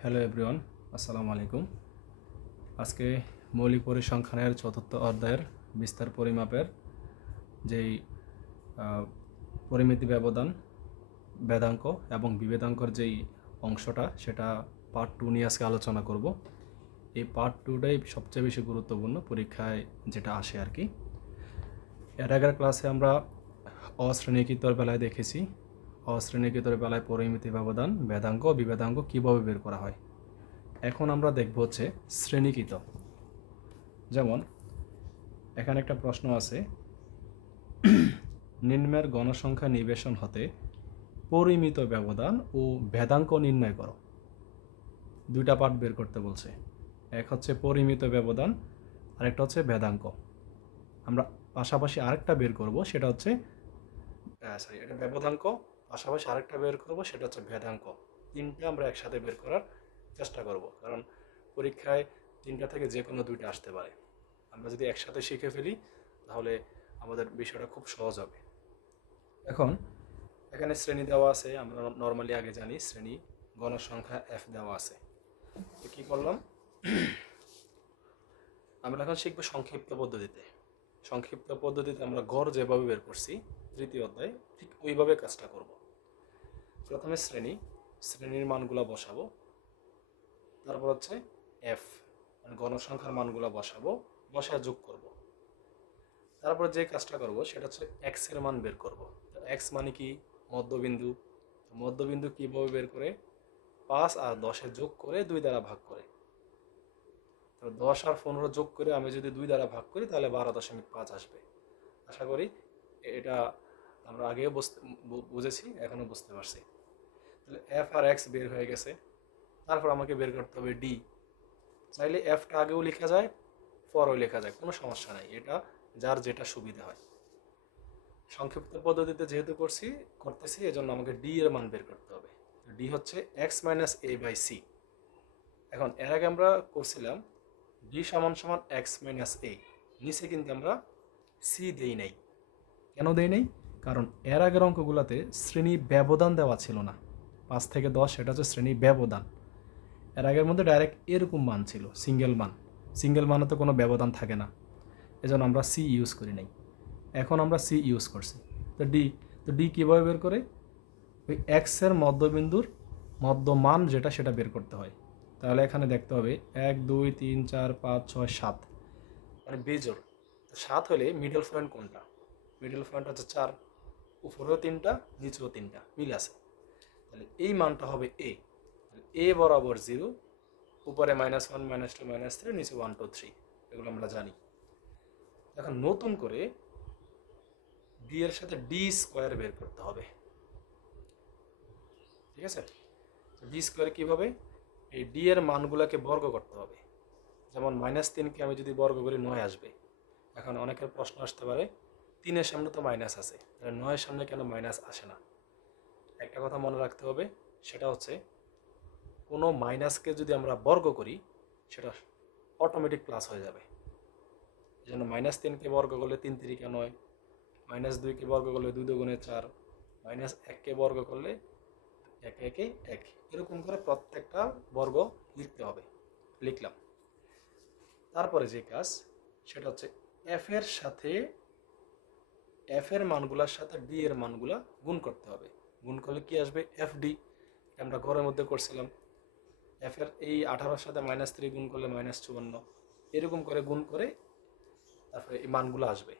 Hello everyone, আসসালামু আলাইকুম। আজকে মৌলিক পরিসংখ্যানের চতুর্থ অধ্যায়ের বিস্তার পরিমাপের যেই পরিমিতি ব্যবধান, বেদাঙ্ক এবং বিভেদাঙ্কর যেই অংশটা সেটা পার্ট 2 নিয়ে আজকে আলোচনা করব। এই পার্ট 2টাই সবচেয়ে বেশি গুরুত্বপূর্ণ, পরীক্ষায় যেটা আসে আর কি। এর আগের ক্লাসে আমরা অশ্রেণীকৃতর বেলায় দেখেছি অশ্রেণীকৃতর বেলায় পরিমিতি ব্যবধান, বেদাঙ্ক ও বিভেদাঙ্ক কীভাবে বের করা হয়। এখন আমরা দেখব হচ্ছে শ্রেণীকৃত। যেমন এখানে একটা প্রশ্ন আছে, নিম্নের গণসংখ্যা নিবেশন হতে পরিমিত ব্যবধান ও ভেদাঙ্ক নির্ণয় করো। দুইটা পার্ট বের করতে বলছে, এক হচ্ছে পরিমিত ব্যবধান, আরেকটা হচ্ছে ভেদাঙ্ক। আমরা পাশাপাশি আরেকটা বের করব, সেটা হচ্ছে এটা ব্যবধাঙ্ক, পাশাপাশি আরেকটা বের করব, সেটা হচ্ছে ভেদাঙ্ক। তিনটা আমরা একসাথে বের করার চেষ্টা করব, কারণ পরীক্ষায় তিনটা থেকে যে কোনো দুইটা আসতে পারে। আমরা যদি একসাথে শিখে ফেলি তাহলে আমাদের বিষয়টা খুব সহজ হবে। এখন এখানে শ্রেণী দেওয়া আছে, আমরা নর্মালি আগে জানি শ্রেণী গণসংখ্যা এফ দেওয়া আছে। তো কী করলাম, আমরা এখন শিখবো সংক্ষিপ্ত পদ্ধতিতে। সংক্ষিপ্ত পদ্ধতিতে আমরা গড় যেভাবে বের করছি তৃতীয় অধ্যায়, ঠিক ওইভাবে কাজটা করব। প্রথমে শ্রেণীর মানগুলো বসাবো, তারপর হচ্ছে এফ মানে গণসংখ্যার মানগুলো বসাবো, বসায় যোগ করব। তারপর যে কাজটা করব সেটা হচ্ছে এক্স এর মান বের করব। এক্স মানে কি? মধ্যবিন্দু। মধ্যবিন্দু কীভাবে বের করে? 5 আর 10 যোগ করে 2 দ্বারা ভাগ করে। তো 10 আর 15 যোগ করে আমি যদি 2 দ্বারা ভাগ করি তাহলে 12.5 আসবে। আশা করি এটা আমরা আগেও বুঝেছি, এখনও বুঝতে পারছি। তাহলে এফ আর এক্স বের হয়ে গেছে। তারপর আমাকে বের করতে হবে ডি। চাইলে এফটা আগেও লেখা যায়, পরেও লেখা যায়, কোনো সমস্যা নাই, এটা যার যেটা সুবিধা হয়। সংক্ষিপ্ত পদ্ধতিতে যেহেতু করতেছি এজন্য আমাকে ডি এর মান বের করতে হবে। ডি হচ্ছে X minus A by C. এখন এর আগে আমরা করছিলাম ডি সমান সমান এক্স মাইনাস এ, নিচে কিন্তু আমরা সি দেই নাই। কেন দেই নাই? কারণ এর আগের অঙ্কগুলোতে শ্রেণী ব্যবধান দেওয়া ছিল না। 5 থেকে 10 এটা হচ্ছে শ্রেণী ব্যবধান। এর আগের মধ্যে ডাইরেক্ট এরকম মান ছিল, সিঙ্গেল মানে তো কোনো ব্যবধান থাকে না, এজন্য আমরা সি ইউজ করি নাই। এখন আমরা সি ইউজ করছি। তো ডি কীভাবে বের করে? ওই এক্সের মধ্যবিন্দুর মধ্যমান যেটা সেটা বের করতে হয়। তাহলে এখানে দেখতে হবে 1 2 3 4 5 6 7, মানে বেজোড়। 7 হলে মিডল পয়েন্ট কোনটা? মিডল পয়েন্ট হচ্ছে 4, উপরেও 3টা নিচেও 3টা মিল আছে। তাহলে এই মানটা হবে এ। এ বরাবর 0, উপরে -1 -2 -3, নিচে 1 2 3, এগুলো আমরা জানি। এখন নতুন করে ডি এর সাথে ডি স্কোয়ার বের করতে হবে। ঠিক আছে? ডি স্কোয়ার কীভাবে? এই ডি এর মানগুলোকে বর্গ করতে হবে। যেমন -3কে আমি যদি বর্গ করি 9 আসবে। এখন অনেকের প্রশ্ন আসতে পারে 3-এর সামনে তো মাইনাস আছে, তাহলে 9-এর সামনে কেন মাইনাস আসে না? একটা কথা মনে রাখতে হবে, সেটা হচ্ছে কোনো মাইনাসকে যদি আমরা বর্গ করি সেটা অটোমেটিক প্লাস হয়ে যাবে। এই জন্য -3কে বর্গ করলে 3 3 9, -2কে বর্গ করলে 2 2 4, -1কে বর্গ করলে 1 1 1, এরকম করে প্রত্যেকটা বর্গ লিখতে হবে। লিখলাম। তারপরে যে কাজ সেটা হচ্ছে এফ এর মানগুলোর সাথে ডি এর মানগুলা গুণ করতে হবে। গুণ করলে কি আসবে? F D. আমরা ঘরের মধ্যে করছিলাম। এফ এর এই 18-র সাথে -3 গুণ করলে -54, এরকম করে গুণ করে তারপরে এই মানগুলো আসবে।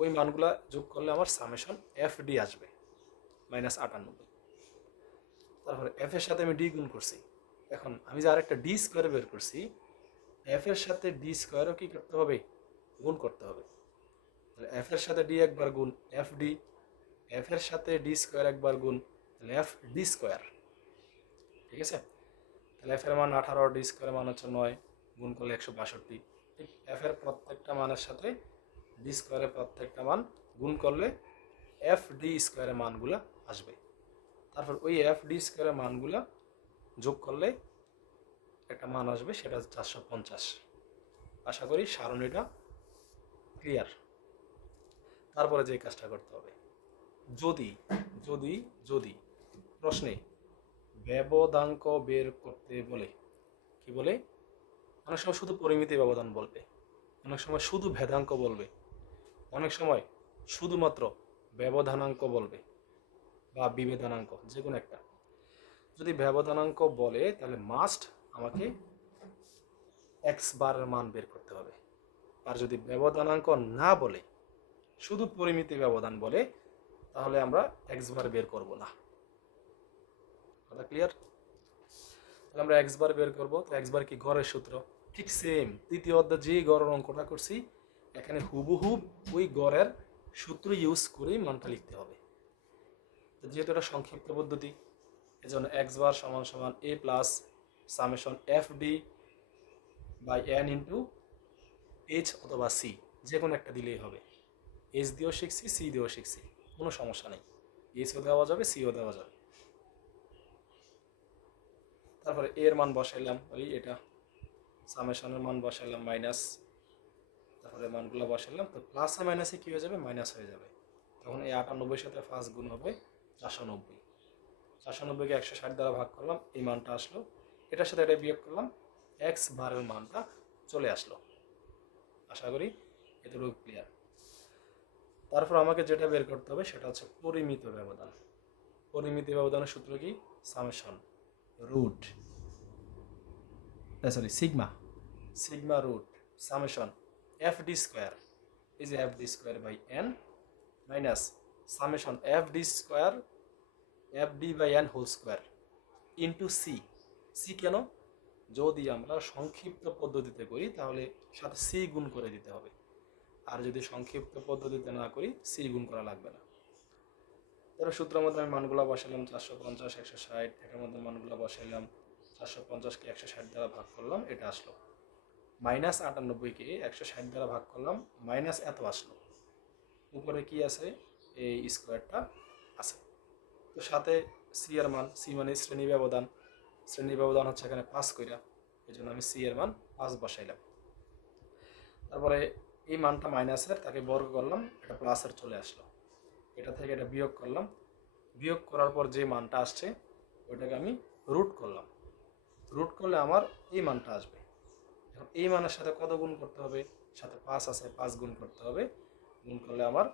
ওই মানগুলা যোগ করলে আমার সামেশন এফ ডি আসবে -98। তারপরে এফ এর সাথে আমি ডি গুণ করছি। এখন আমি যে আরেকটা ডি স্কোয়ার বের করছি, এফ এর সাথে ডি স্কোয়ারও কি করতে হবে? গুণ করতে হবে। তাহলে এফ এর সাথে ডি একবার গুণ এফ ডি, এফ এর সাথে ডি স্কোয়ার একবার গুণ, তাহলে এফ ডি স্কোয়ার। ঠিক আছে? তাহলে এফ এর মান 18, ডি স্কোয়ারের মান হচ্ছে 9, গুণ করলে 162। ঠিক এফ এর প্রত্যেকটা মানের সাথে ডি স্কোয়ারের প্রত্যেকটা মান গুণ করলে এফ ডি স্কোয়ারের মানগুলো আসবে। তারপর ওই এফ ডি স্কোয়ারের মানগুলো যোগ করলে একটা মান আসবে, সেটা 450। আশা করি সারণীটা ক্লিয়ার। তারপরে যে কাজটা করতে হবে, যদি যদি যদি প্রশ্নে ব্যবধাঙ্ক বের করতে বলে, কি বলে, অনেক সময় শুধু পরিমিতি ব্যবধান বলবে, অনেক সময় শুধু ভেদাঙ্ক বলবে, অনেক সময় শুধুমাত্র ব্যবধানাঙ্ক বলবে বা বিভেদানাঙ্ক, যে কোনো একটা। যদি ব্যবধানাঙ্ক বলে তাহলে মাস্ট আমাকে এক্স বারের মান বের করতে হবে। আর যদি ব্যবধানাঙ্ক না বলে, শুধু পরিমিতি ব্যবধান বলে, তাহলে আমরা এক্স বার বের করব না। কথা ক্লিয়ার? তাহলে আমরা এক্স বার বের করব। তো এক্স বার কি, গড়ের সূত্র। ঠিক সেম তৃতীয় অধ্যায়ে যে গড়ের অঙ্কটা করছি, এখানে হুবহু ওই গড়ের সূত্র ইউজ করেই মানটা লিখতে হবে। তো যেহেতু এটা সংক্ষিপ্ত পদ্ধতি, এজন্য এক্স বার সমান সমান A plus summation F D by N into H অথবা সি, যে কোনো একটা দিলেই হবে। এইচ দিয়েও শিখছি, সি দিয়েও শিখছি, কোনো সমস্যা নেই। এইচও দেওয়া যাবে, সিও দেওয়া যাবে। তারপরে এর মান বসাইলাম, ওই এটা সামেশনের মান বসাইলাম মাইনাস, তারপরে মানগুলো বসাইলাম। তো প্লাসে মাইনাসে কী হয়ে যাবে, মাইনাস হয়ে যাবে। তখন এই 98 সাথে 5 গুণ হবে 490। 490কে 160 দ্বারা ভাগ করলাম, এই মানটা আসলো। এটার সাথে এটা বিয়োগ করলাম, এক্স বারের মানটা চলে আসলো। আশা করি এতটুকু ক্লিয়ার। তারপর আমাকে যেটা বের করতে হবে সেটা হচ্ছে পরিমিত ব্যবধান। পরিমিত ব্যবধানের সূত্র কি, summation root sigma, sigma root summation F D square, এই যে F D square by N minus summation F D square F D by N whole square into C. C কেন, যদি আমরা সংক্ষিপ্ত পদ্ধতিতে করি তাহলে সাথে সি গুণ করে দিতে হবে, আর যদি সংক্ষিপ্ত পদ্ধতিতে না করি সি গুণ করা লাগবে না। তারপর সূত্রের মধ্যে আমি মানগুলো বসালাম 450, 160, এটার মধ্যে মানগুলো বসাইলাম। 450কে 160 দ্বারা ভাগ করলাম, এটা আসলো। মাইনাস 98কে 160 দ্বারা ভাগ করলাম, মাইনাস এত আসলো। উপরে কি আছে, এই স্কোয়ারটা আছে। তো সাথে সি এর মান, সি মানে শ্রেণী ব্যবধান, শ্রেণী ব্যবধান হচ্ছে এখানে 5 কইরা, এই জন্য আমি সি এর মান 5 বসাইলাম। তারপরে এই মানটা মাইনাসের, তাকে বর্গ করলাম, এটা প্লাসের চলে আসলো। এটা থেকে এটা বিয়োগ করলাম, বিয়োগ করার পর যে মানটা আসছে ওইটাকে আমি রুট করলাম। রুট করলে আমার এই মানটা আসবে। এখন এই মানের সাথে কত গুণ করতে হবে, সাথে 5 আছে, 5 গুণ করতে হবে। গুণ করলে আমার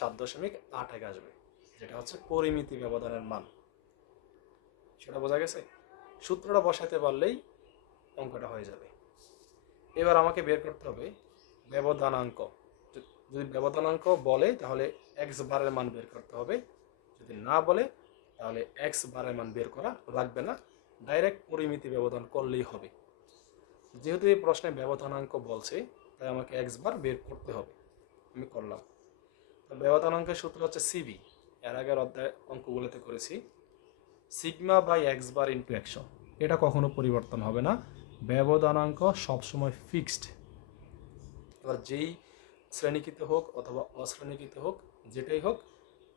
7.81 আসবে, যেটা হচ্ছে পরিমিতি ব্যবধানের মান। সেটা বোঝা গেছে? সূত্রটা বসাতে পারলেই অঙ্কটা হয়ে যাবে। এবার আমাকে বের করতে হবে ব্যবধানাঙ্ক। যদি ব্যবধানাঙ্ক বলে তাহলে এক্স বারের মান বের করতে হবে, যদি না বলে তাহলে এক্স বারের মান বের করা লাগবে না, ডাইরেক্ট পরিমিতি ব্যবধান করলেই হবে। যেহেতু এই প্রশ্নে ব্যবধানাঙ্ক বলছে তাই আমাকে এক্স বার বের করতে হবে, আমি করলাম। তো ব্যবধানাঙ্কের সূত্র হচ্ছে সিবি, এর আগের অধ্যায় অঙ্কগুলোতে করেছি, sigma by X bar into 100। এটা কখনো পরিবর্তন হবে না, ব্যবধানাঙ্ক সবসময় ফিক্সড। এবার যেই শ্রেণীকৃত হোক অথবা অশ্রেণীকৃত হোক, যেটাই হোক,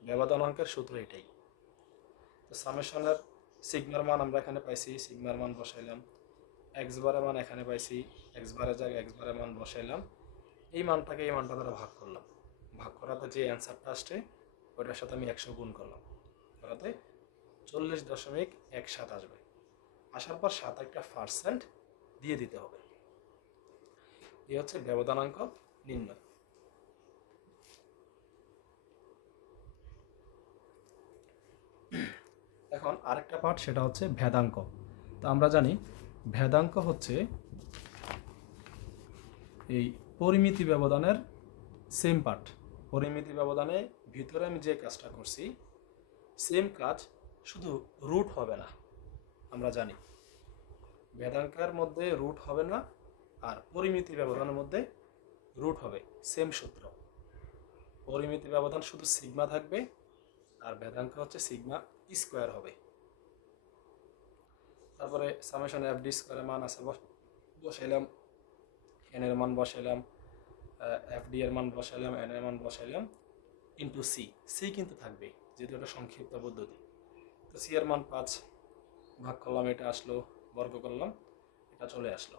ব্যবধানাঙ্কের সূত্র এটাই। তো সামেশনের সিগমার মান আমরা এখানে পাইছি, সিগমার মান বসাইলাম। এক্স বারের মান এখানে পাইছি, এক্স বারের জায়গায় এক্স বারের মান বসাইলাম। এই মানটাকে এই মানটা দ্বারা ভাগ করলাম, ভাগ করাতে যে অ্যান্সারটা আসছে ওইটার সাথে আমি 100 গুণ করলাম, করাতে 40.17 আসবে। আসার পর 7% দিয়ে দিতে হবে। এই হচ্ছে ব্যবধানাঙ্ক নির্ণয়। এখন আরেকটা পার্ট, সেটা হচ্ছে ভেদাঙ্ক। তো আমরা জানি ভেদাঙ্ক হচ্ছে এই পরিমিতি ব্যবধানের সেম পার্ট। পরিমিতি ব্যবধানে ভিতরে আমি যে কাজটা করছি সেম কাজ, শুধু রুট হবে না। আমরা জানি ভেদাঙ্কের মধ্যে রুট হবে না, আর পরিমিতি ব্যবধানের মধ্যে রুট হবে। সেম সূত্র, পরিমিতি ব্যবধান শুধু সিগমা থাকবে, আর ভেদাঙ্ক হচ্ছে সিগমা স্কোয়ার হবে। তারপরে সামেশন এফ ডি স্কোয়ারের মান আছে, বসাইলাম, এন এর মান বসাইলাম, এফ ডি এর মান বসাইলাম, এন এর মান বসাইলাম, ইন্টু সি। সি কিন্তু থাকবে যেহেতু এটা সংক্ষিপ্ত পদ্ধতি। তো সি এর মান 5, ভাগ করলাম, এটা আসলো, বর্গ করলাম, এটা চলে আসলো।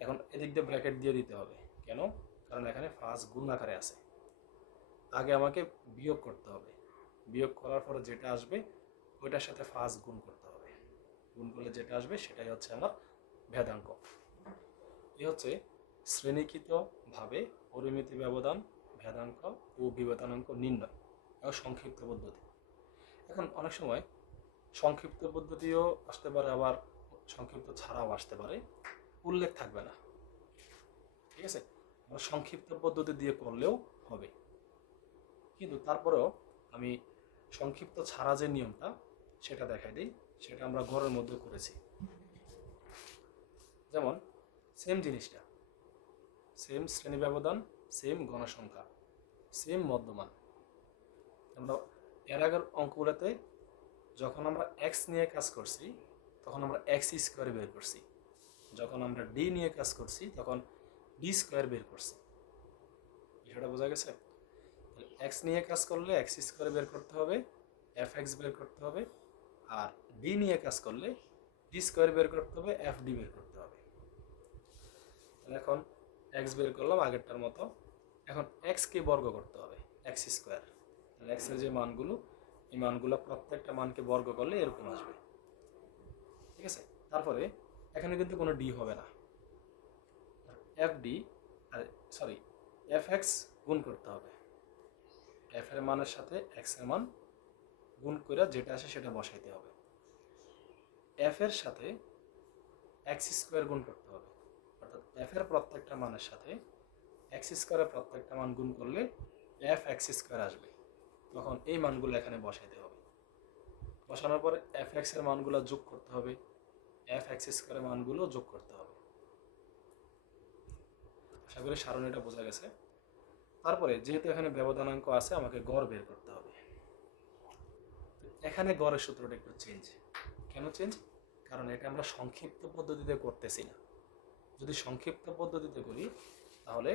এখন এদিক দিয়ে ব্র্যাকেট দিয়ে দিতে হবে। কেন? কারণ এখানে 5 গুণ আকারে আছে। আগে আমাকে বিয়োগ করতে হবে, বিয়োগ করার পরে যেটা আসবে ওইটার সাথে 5 গুণ করতে হবে। গুণ করলে যেটা আসবে সেটাই হচ্ছে আমার ভেদাঙ্ক। এ হচ্ছে শ্রেণীকৃতভাবে পরিমিতি ব্যবধান, ভেদাঙ্ক ও বিভেদনাঙ্ক নির্ণয় এবং সংক্ষিপ্ত পদ্ধতি। এখন অনেক সময় সংক্ষিপ্ত পদ্ধতিও আসতে পারে, আবার সংক্ষিপ্ত ছাড়াও আসতে পারে, উল্লেখ থাকবে না। ঠিক আছে, আমরা সংক্ষিপ্ত পদ্ধতি দিয়ে করলেও হবে, কিন্তু তারপরেও আমি সংক্ষিপ্ত ছাড়া যে নিয়মটা সেটা দেখাই দিই। সেটা আমরা ঘরের মধ্যে করেছি। যেমন সেম জিনিসটা, সেম শ্রেণী ব্যবধান, সেম গণসংখ্যা, সেম মধ্যমান। আমরা এর আগের অঙ্কগুলোতে যখন আমরা এক্স নিয়ে কাজ করছি তখন আমরা এক্স স্কোয়ার বের করছি, যখন আমরা ডি নিয়ে কাজ করছি তখন ডি স্কোয়ার বের করছি। বিষয়টা বোঝা গেছে? এক্স নিয়ে কাজ করলে এক্স স্কোয়ার বের করতে হবে, এফ এক্স বের করতে হবে, আর ডি নিয়ে কাজ করলে ডি স্কোয়ার বের করতে হবে, এফ ডি বের করতে হবে। এখন এক্স বের করলাম আগেরটার মতো। এখন এক্স কে বর্গ করতে হবে, এক্স স্কোয়ার। তাহলে এক্স এর যে মানগুলো, এই মানগুলো প্রত্যেকটা মানকে বর্গ করলে এরকম আসবে। ঠিক আছে, তারপরে এখানে কিন্তু কোনো ডি হবে না, এফ ডি আর সরি এফ এক্স গুণ করতে হবে। এফ এর মানের সাথে এক্স এর মান গুণ করে যেটা আসে সেটা বসাইতে হবে। এফ এর সাথে এক্স স্কোয়ার গুণ করতে হবে, অর্থাৎ এফ এর প্রত্যেকটা মানের সাথে এক্স স্কোয়ারের প্রত্যেকটা মান গুণ করলে এফ এক্স স্কোয়ার আসবে। তখন এই মানগুলো এখানে বসাইতে হবে। বসানোর পরে এফ এক্স এর মানগুলো যোগ করতে হবে, এফ এক্স স্কোয়ারের মানগুলো যোগ করতে হবে। আশা করি সারণীটা বোঝা গেছে। তারপরে যেহেতু এখানে ব্যবধানাঙ্ক আছে, আমাকে গড় বের করতে হবে। এখানে গড়ের সূত্রটা একটু চেঞ্জ। কেন চেঞ্জ? কারণ এটা আমরা সংক্ষিপ্ত পদ্ধতিতে করতেছি না। যদি সংক্ষিপ্ত পদ্ধতিতে করি তাহলে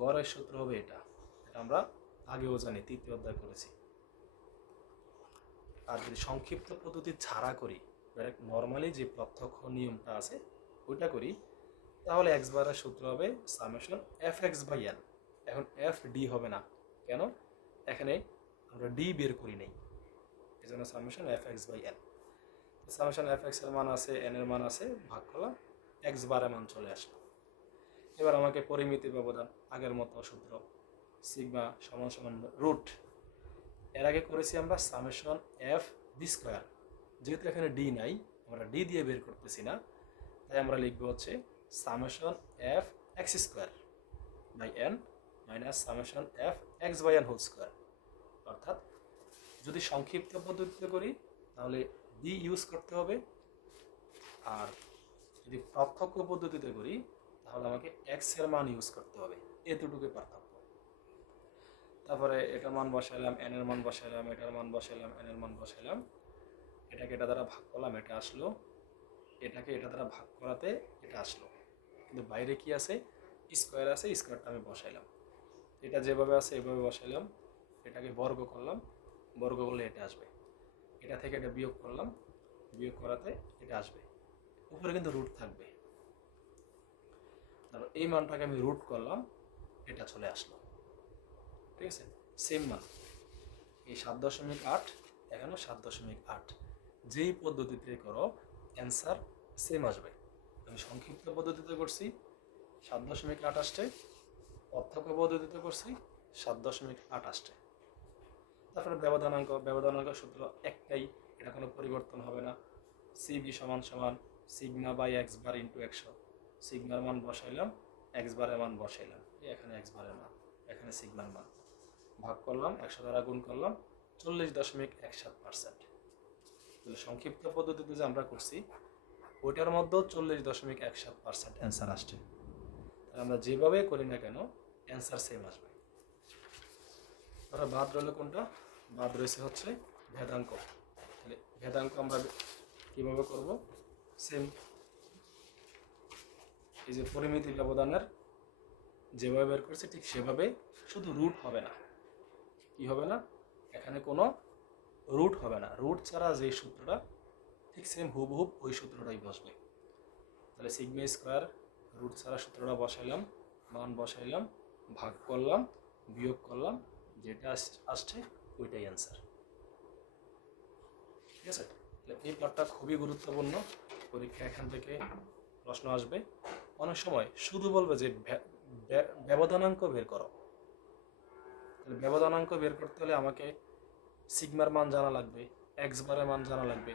গড়ের সূত্র হবে এটা। এটা আমরা আগেও জানি, তৃতীয় অধ্যায় করেছি। আর যদি সংক্ষিপ্ত পদ্ধতি ছাড়া করি, নর্মালি যে প্রত্যক্ষ নিয়মটা আছে ওইটা করি, তাহলে এক্স বারের সূত্র হবে summation F X by N. এখন এফ ডি হবে না, কেন? এখানে আমরা ডি বের করি নাই, এই জন্য summation F X by N. Summation F X এর মান আছে, এন এর মান আছে, ভাগ করলাম, এক্স বারের মান চলে আসলো। এবার আমাকে পরিমিতি ব্যবধান, আগের মতো সূত্র, সিগমা সমান সমান রুট। এর আগে করেছি আমরা সামেশন এফ ডি স্কোয়ার। যেহেতু এখানে ডি নাই, আমরা ডি দিয়ে বের করতেছি না, তাই আমরা লিখবো হচ্ছে summation F X square by N minus summation F X by N whole square. অর্থাৎ যদি সংক্ষিপ্ত পদ্ধতিতে করি তাহলে ডি ইউজ করতে হবে, আর যদি প্রত্যক্ষ পদ্ধতিতে করি তাহলে আমাকে এক্স এর মান ইউজ করতে হবে। এতটুকু পার্থক্য। তারপরে এটার মান বসাইলাম, এন এর মান বসাইলাম, এটার মান বসাইলাম, এন এর মান বসাইলাম, এটাকে এটা দ্বারা ভাগ করলাম, এটা আসলো, এটাকে এটা দ্বারা ভাগ করাতে এটা আসলো, কিন্তু বাইরে কি আছে? স্কোয়ার আছে, স্কোয়ারটা আমি বসাইলাম। এটা যেভাবে আছে এভাবে বসাইলাম, এটাকে বর্গ করলাম, বর্গ করলে এটা আসবে। এটা থেকে এটা বিয়োগ করলাম, বিয়োগ করাতে এটা আসবে। উপরে কিন্তু রুট থাকবে। তারপর এই মানটাকে আমি রুট করলাম, এটা চলে আসলো। ঠিক আছে, সেম মান। এই 7.8, এখানেও 7.8। যেই পদ্ধতিতে করো অ্যান্সার সেম আসবে। আমি সংক্ষিপ্ত পদ্ধতিতে করছি 7.8 আসছে, প্রত্যক্ষ পদ্ধতিতে করছি 7.8 আসছে। তারপরে ব্যবধানাঙ্ক, ব্যবধানাঙ্ক সূত্র একটাই, এটা কোনো পরিবর্তন হবে না। সিবি সমান সমান sigma by X bar into 100। সিগমার মান বসাইলাম, এক্স বারের মান বসাইলাম, এখানে এক্স বারের মান, এখানে সিগমার মান, ভাগ করলাম, 100 দ্বারা গুণ করলাম, 40.17%। তাহলে সংক্ষিপ্ত পদ্ধতিতে যে আমরা করছি ওইটার মধ্যেও 40.17% অ্যান্সার আসছে। তাহলে আমরা যেভাবে করি না কেন অ্যান্সার সেম আসবে। তাহলে বাদ রইল কোনটা? বাদ রয়েছে হচ্ছে ভেদাঙ্ক। তাহলে ভেদাঙ্ক আমরা কিভাবে করব? সেম, এই যে পরিমিতি ব্যবধানের যেভাবে বের করছি ঠিক সেভাবে, শুধু রুট হবে না। কি হবে না? এখানে কোনো রুট হবে না। রুট ছাড়া যে সূত্রটা ঠিক সেম হুবহুব ওই সূত্রটাই বসবে। তাহলে সিগমা স্কোয়ার রুট ছাড়া সূত্রটা বসাইলাম, মান বসাইলাম, ভাগ করলাম, বিয়োগ করলাম, যেটা আসছে ওইটাই অ্যান্সার। ঠিক আছে, এই পার্টটা খুবই গুরুত্বপূর্ণ। পরীক্ষা এখান থেকে প্রশ্ন আসবে, অনেক সময় শুধু বলবে যে ব্যবধানাঙ্ক বের করো। ব্যবধানাঙ্ক বের করতে হলে আমাকে সিগমার মান জানা লাগবে, এক্স বারের মান জানা লাগবে,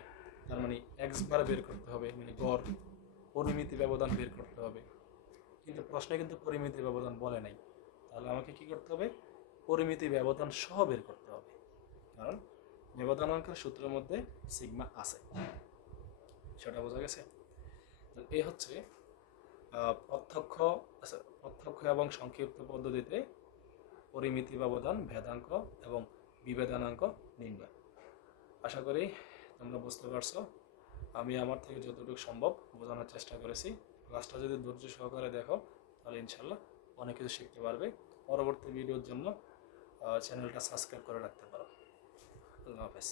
তার মানে এক্স বার বের করতে হবে, মানে গড় পরিমিতি ব্যবধান বের করতে হবে। কিন্তু প্রশ্নে কিন্তু পরিমিতি ব্যবধান বলে নাই, তাহলে আমাকে কি করতে হবে, পরিমিতি ব্যবধান সহ বের করতে হবে, কারণ ব্যবধানাঙ্কের সূত্রের মধ্যে সিগমা আছে। সেটা বোঝা গেছে? এই হচ্ছে প্রত্যক্ষ প্রত্যক্ষ এবং সংক্ষিপ্ত পদ্ধতিতে পরিমিতি ব্যবধান, ভেদাঙ্ক এবং বিভেদনাঙ্ক নির্ণয়। আশা করি তোমরা বুঝতে পারছো। আমি আমার থেকে যতটুকু সম্ভব বোঝানোর চেষ্টা করেছি। ক্লাসটা যদি ধৈর্য সহকারে দেখো তাহলে ইনশাল্লাহ অনেক কিছু শিখতে পারবে। পরবর্তী ভিডিওর জন্য চ্যানেলটা সাবস্ক্রাইব করে রাখতে পারো। আল্লাহ হাফেজ।